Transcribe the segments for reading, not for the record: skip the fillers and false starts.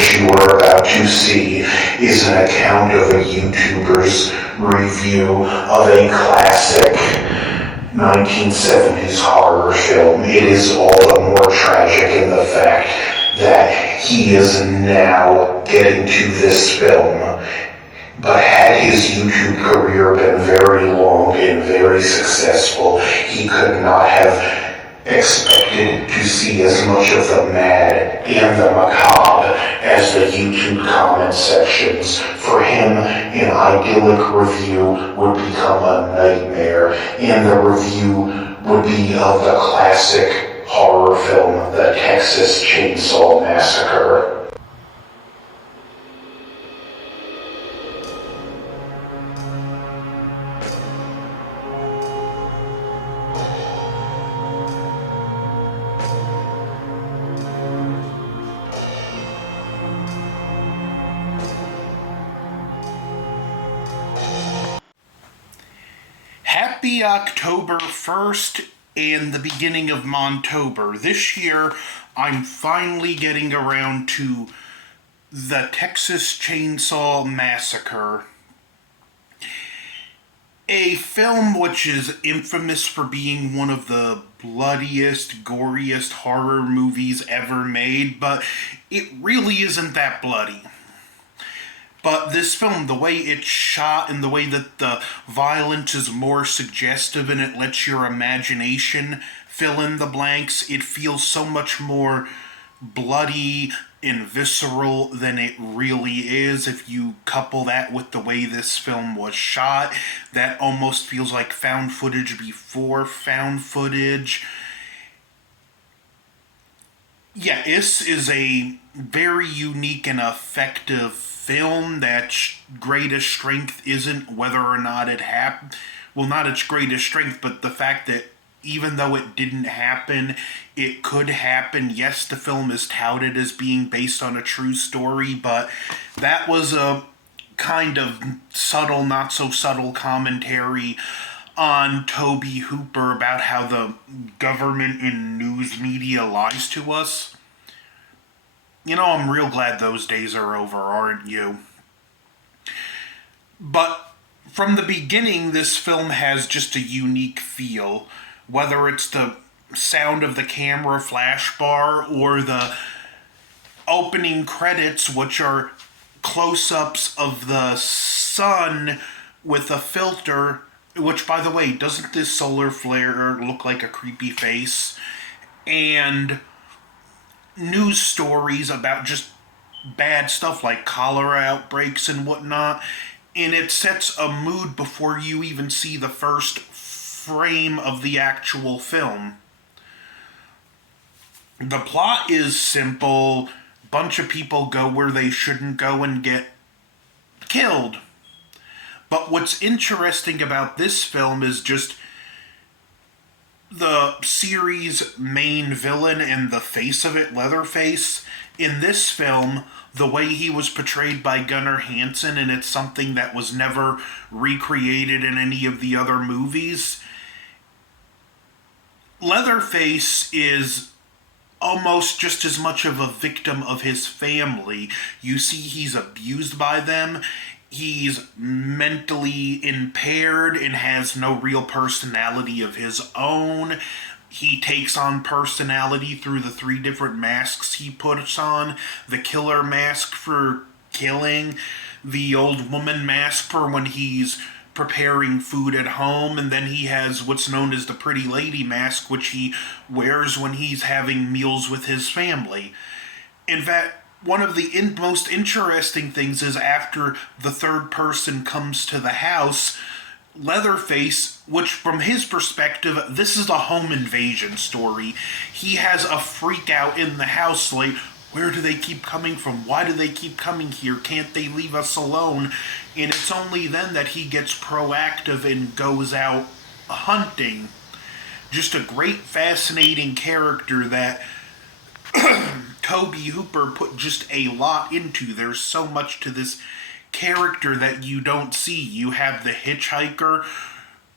what you are about to see is an account of a YouTuber's review of a classic 1970s horror film. It is all the more tragic in the fact that he is now getting to this film. But had his YouTube career been very long and very successful, he could not have expected to see as much of the mad and the macabre as the YouTube comment sections. For him, an idyllic review would become a nightmare, and the review would be of the classic horror film, The Texas Chainsaw Massacre. Happy October 1st and the beginning of Montober. This year, I'm finally getting around to the Texas Chainsaw Massacre, a film which is infamous for being one of the bloodiest, goriest horror movies ever made, but it really isn't that bloody. But this film, the way it's shot and the way that the violence is more suggestive and it lets your imagination fill in the blanks, it feels so much more bloody and visceral than it really is. If you couple that with the way this film was shot, that almost feels like found footage before found footage. Yeah, this is a very unique and effective film that's greatest strength isn't whether or not it happened. Well, not its greatest strength, but the fact that even though it didn't happen, it could happen. Yes, the film is touted as being based on a true story, but that was a kind of subtle, not so subtle commentary on Tobe Hooper about how the government and news media lies to us. You know, I'm real glad those days are over, aren't you? But from the beginning, this film has just a unique feel. Whether it's the sound of the camera flash bar or the opening credits, which are close-ups of the sun with a filter, which, by the way, doesn't this solar flare look like a creepy face? And news stories about just bad stuff like cholera outbreaks and whatnot, and it sets a mood before you even see the first frame of the actual film. The plot is simple. Bunch of people go where they shouldn't go and get killed. But what's interesting about this film is just the series' main villain and the face of it, Leatherface. In this film, the way he was portrayed by Gunnar Hansen, and it's something that was never recreated in any of the other movies. Leatherface is almost just as much of a victim of his family. You see, he's abused by them. He's mentally impaired and has no real personality of his own. He takes on personality through the 3 different masks he puts on. The killer mask for killing, the old woman mask for when he's preparing food at home, and then he has what's known as the pretty lady mask, which he wears when he's having meals with his family. In fact, one of the most interesting things is after the third person comes to the house, Leatherface, which from his perspective, this is a home invasion story. He has a freak out in the house like, where do they keep coming from? Why do they keep coming here? Can't they leave us alone? And it's only then that he gets proactive and goes out hunting. Just a great, fascinating character that Tobe Hooper put just a lot into. There's so much to this character that you don't see. You have the hitchhiker,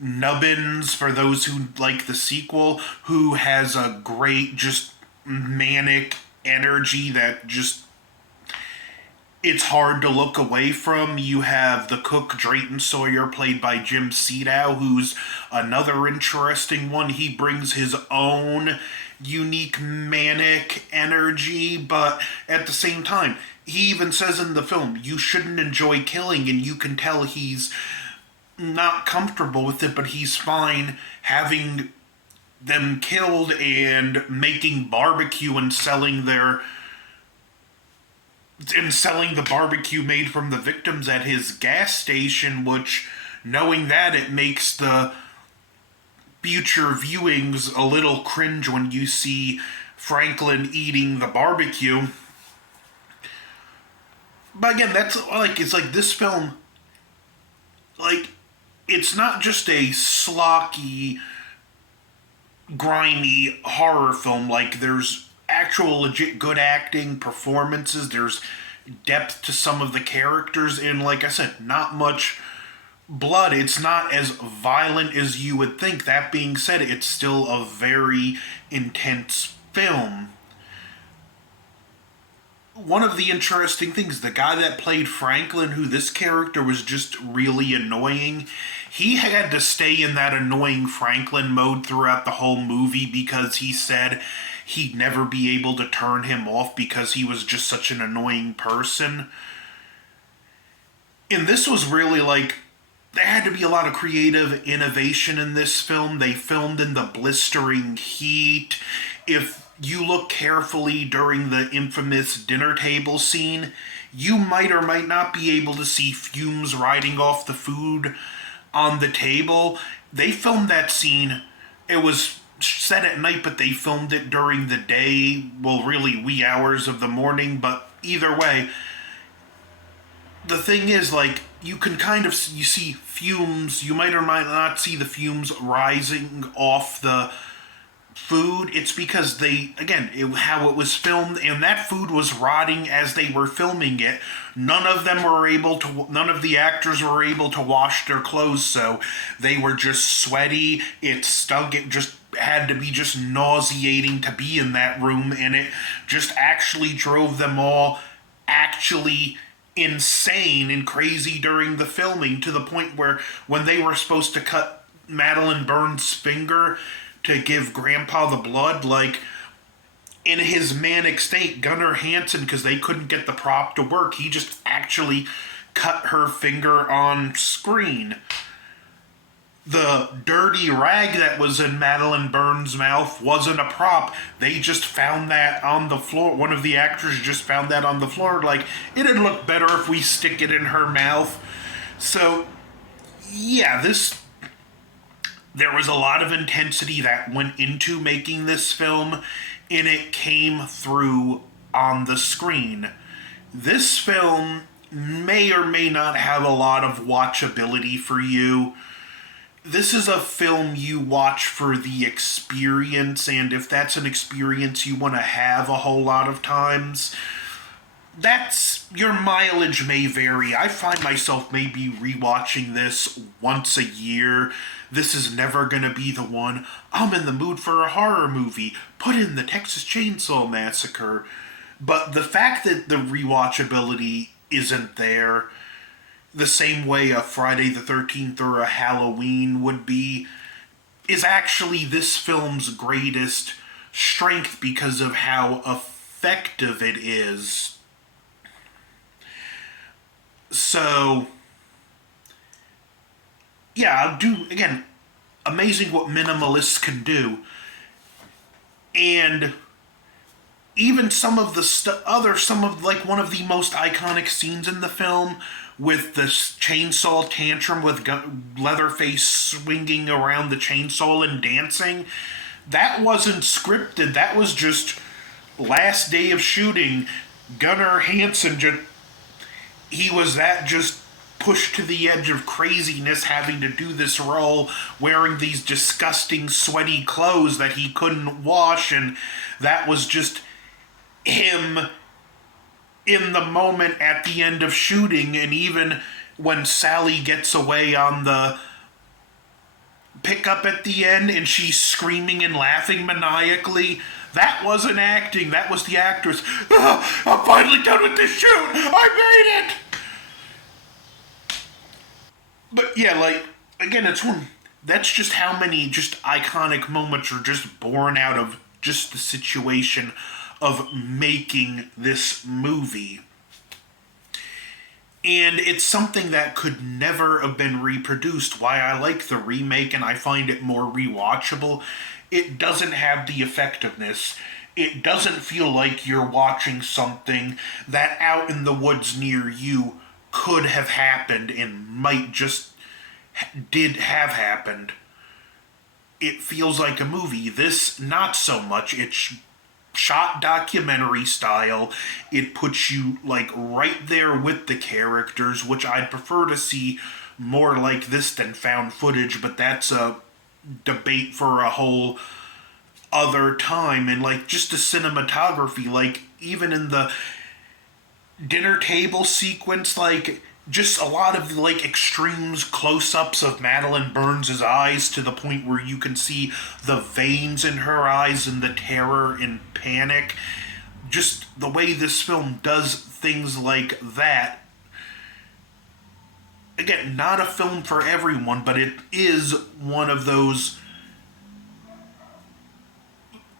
Nubbins, for those who like the sequel, who has a great, just manic energy that just it's hard to look away from. You have the cook Drayton Sawyer, played by Jim Sedow, who's another interesting one. He brings his own unique manic energy, but at the same time, he even says in the film, you shouldn't enjoy killing, and you can tell he's not comfortable with it, but he's fine having them killed and making barbecue and selling the barbecue made from the victims at his gas station, which, knowing that, it makes the future viewings a little cringe when you see Franklin eating the barbecue. But again, that's like, it's like this film, like, it's not just a slocky, grimy horror film. Like, there's actual legit good acting, performances, there's depth to some of the characters, and like I said, not much blood. It's not as violent as you would think. That being said, it's still a very intense film. One of the interesting things, the guy that played Franklin, who this character was just really annoying, he had to stay in that annoying Franklin mode throughout the whole movie because he said he'd never be able to turn him off because he was just such an annoying person. And this was really like, there had to be a lot of creative innovation in this film. They filmed in the blistering heat. If you look carefully during the infamous dinner table scene, you might or might not be able to see fumes riding off the food on the table. They filmed that scene. It was set at night, but they filmed it during the day. Well, really wee hours of the morning, but either way, the thing is, like, you can kind of, you see fumes, you might or might not see the fumes rising off the food. It's because they, again, how it was filmed, and that food was rotting as they were filming it. None of the actors were able to wash their clothes, so they were just sweaty. It stunk. It just had to be just nauseating to be in that room, and it just actually drove them all actually insane and crazy during the filming, to the point where when they were supposed to cut Madeline Burns' finger to give Grandpa the blood, like, in his manic state, Gunnar Hansen, because they couldn't get the prop to work, he just actually cut her finger on screen. The dirty rag that was in Madeline Burns' mouth wasn't a prop. They just found that on the floor. One of the actors just found that on the floor. Like, it'd look better if we stick it in her mouth. So, yeah, there was a lot of intensity that went into making this film, and it came through on the screen. This film may or may not have a lot of watchability for you. This is a film you watch for the experience, and if that's an experience you want to have a whole lot of times, your mileage may vary. I find myself maybe rewatching this once a year. This is never going to be the one, I'm in the mood for a horror movie, put in the Texas Chainsaw Massacre. But the fact that the rewatchability isn't there, the same way a Friday the 13th or a Halloween would be, is actually this film's greatest strength because of how effective it is. So, yeah, again, amazing what minimalists can do. And even some of like one of the most iconic scenes in the film, with the chainsaw tantrum with Leatherface swinging around the chainsaw and dancing, that wasn't scripted. That was just last day of shooting. Gunnar Hansen just pushed to the edge of craziness, having to do this role, wearing these disgusting sweaty clothes that he couldn't wash, and that was just him in the moment at the end of shooting. And even when Sally gets away on the pickup at the end and she's screaming and laughing maniacally, That wasn't acting. That was the actress. I'm finally done with this shoot. I made it. But yeah, like again, it's one. That's just how many just iconic moments are just born out of just the situation of making this movie. And it's something that could never have been reproduced. Why I like the remake and I find it more rewatchable, it doesn't have the effectiveness. It doesn't feel like you're watching something that out in the woods near you could have happened and might just did have happened. It feels like a movie. This, not so much. It's shot documentary style. It puts you like right there with the characters, which I'd prefer to see more like this than found footage, but that's a debate for a whole other time. And like just the cinematography, like even in the dinner table sequence, like just a lot of like extremes close-ups of Madeline Burns' eyes to the point where you can see the veins in her eyes and the terror and panic. Just the way this film does things like that. Again, not a film for everyone, but it is one of those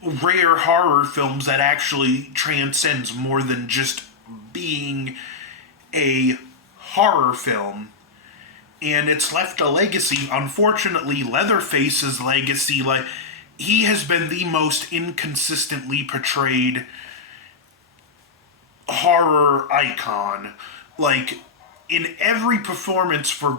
rare horror films that actually transcends more than just being a horror film. And it's left a legacy. Unfortunately, Leatherface's legacy, like, he has been the most inconsistently portrayed horror icon. Like, in every performance, for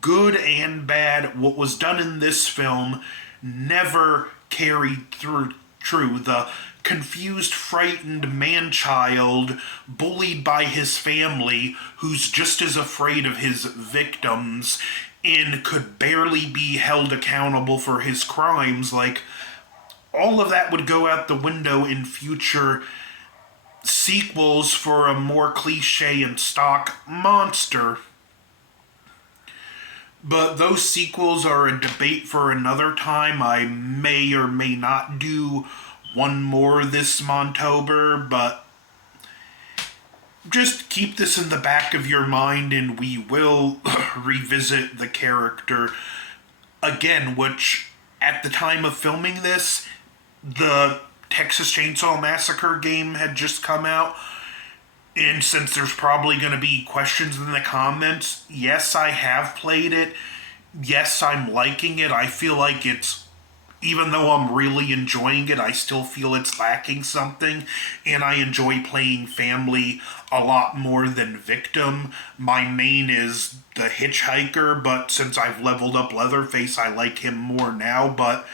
good and bad, what was done in this film never carried through true. The confused, frightened man-child bullied by his family who's just as afraid of his victims and could barely be held accountable for his crimes. Like, all of that would go out the window in future sequels for a more cliche and stock monster. But those sequels are a debate for another time. I may or may not do one more this Montober, but just keep this in the back of your mind and we will revisit the character again, which at the time of filming this, the Texas Chainsaw Massacre game had just come out. And since there's probably going to be questions in the comments, yes, I have played it. Yes, I'm liking it. I feel like it's, even though I'm really enjoying it, I still feel it's lacking something. And I enjoy playing Family a lot more than Victim. My main is the Hitchhiker, but since I've leveled up Leatherface, I like him more now. But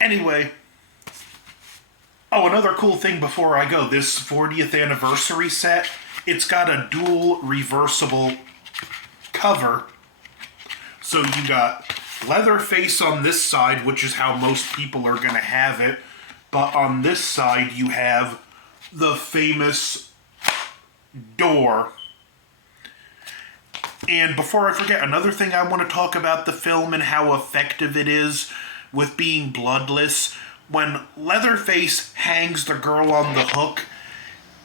anyway. Oh, another cool thing before I go, this 40th anniversary set, it's got a dual reversible cover. So you got Leatherface on this side, which is how most people are going to have it. But on this side, you have the famous door. And before I forget, another thing I want to talk about the film and how effective it is with being bloodless. When Leatherface hangs the girl on the hook,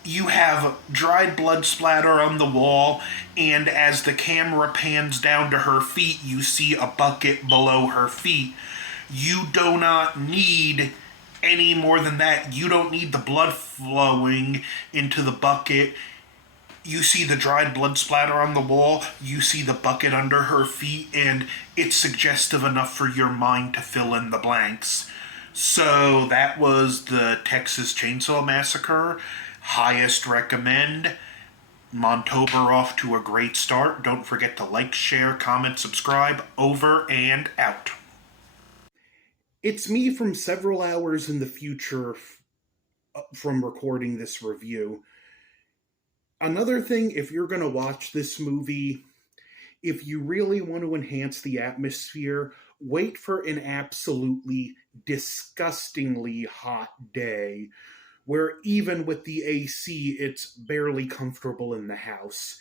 you have dried blood splatter on the wall, and as the camera pans down to her feet, you see a bucket below her feet. You do not need any more than that. You don't need the blood flowing into the bucket. You see the dried blood splatter on the wall, you see the bucket under her feet, and it's suggestive enough for your mind to fill in the blanks. So that was the Texas Chainsaw Massacre. Highest recommend. Montober off to a great start. Don't forget to like, share, comment, subscribe. Over and out. It's me from several hours in the future from recording this review. Another thing, if you're going to watch this movie, if you really want to enhance the atmosphere, wait for an absolutely disgustingly hot day where even with the AC, it's barely comfortable in the house.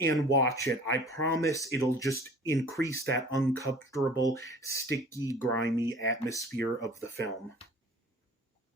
And watch it. I promise it'll just increase that uncomfortable, sticky, grimy atmosphere of the film.